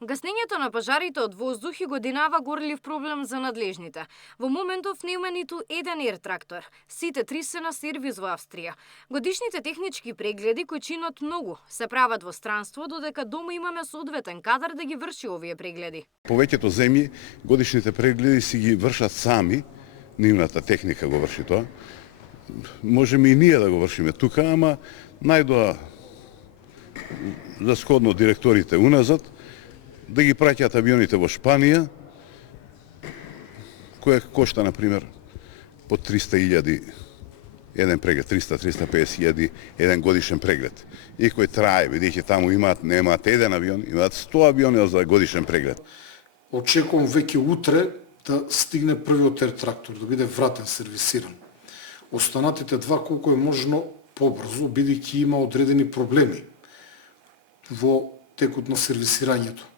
Гаснењето на пожарите од воздух и годинава горлив проблем за надлежните. Во моментов нема ниту еден ертрактор. Сите три се на сервис во Австрија. Годишните технички прегледи, кои чинат многу, се прават во странство, додека дома имаме соодветен кадар да ги врши овие прегледи. Повеќето земји годишните прегледи си ги вршат сами, нивната техника го врши тоа. Можеме и ние да го вршиме тука, ама најдоа за сходно директорите уназад да ги праќаат авионите во Шпанија, која кошта, например, по 300.000 еден преглед, 300-350.000 еден годишен преглед. И кој трае, бидејќи таму немаат еден авион, имаат 100 авиони за годишен преглед. Очекувам веќе утре да стигне првиот ертрактор, да биде вратен, сервисиран. Останатите два колку е можно побрзо, бидејќи има одредени проблеми во текот на сервисирањето.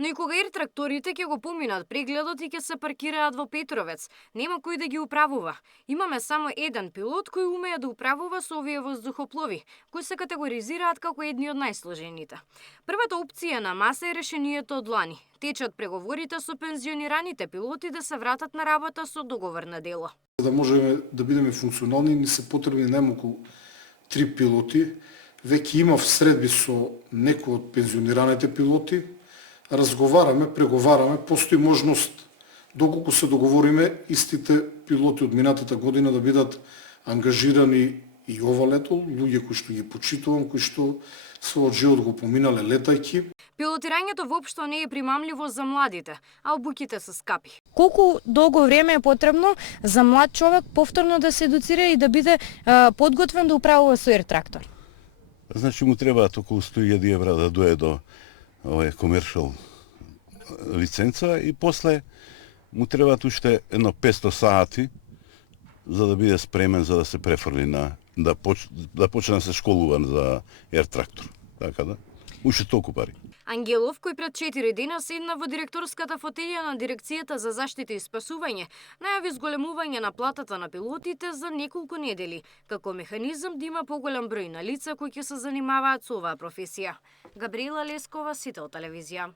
Но и кога ертракторите ќе го поминат прегледот и ќе се паркираат во Петровец, нема кој да ги управува. Имаме само еден пилот кој умее да управува со овие воздухоплови, кои се категоризираат како едни од најсложените. Првата опција на маса е решението од лани. Течат преговорите со пензионираните пилоти да се вратат на работа со договор на дело. За да можеме да бидеме функционални, ни се потребни најмалку 3 пилоти. Веќе имав средби со некои од пензионираните пилоти. Разговараме, преговараме, постои можност, доколку се договориме, истите пилоти од минатата година да бидат ангажирани и ова лето, луѓе кои што ги почитувам, кои што својот живот го поминале летајки. Пилотирањето воопшто не е примамливо за младите, а обуките се скапи. Колку долго време е потребно за млад човек повторно да се едуцира и да биде подготвен да управува со ертрактор? Значи му требаат околу 100.000 евра да дое до комершал лиценца и после му требаат уште едно 500 сати за да биде спремен за да се префрли да почне да се школува за ертрактор. Така да. Уште толку пари. Ангелов, кој пред 4 дена седна во директорската фотелја на Дирекцијата за заштита и спасување, најави зголемување на платата на пилотите за неколку недели, како механизам да има поголем број на лица кои ќе се занимаваат со оваа професија. Габриела Лескова, Сител телевизија.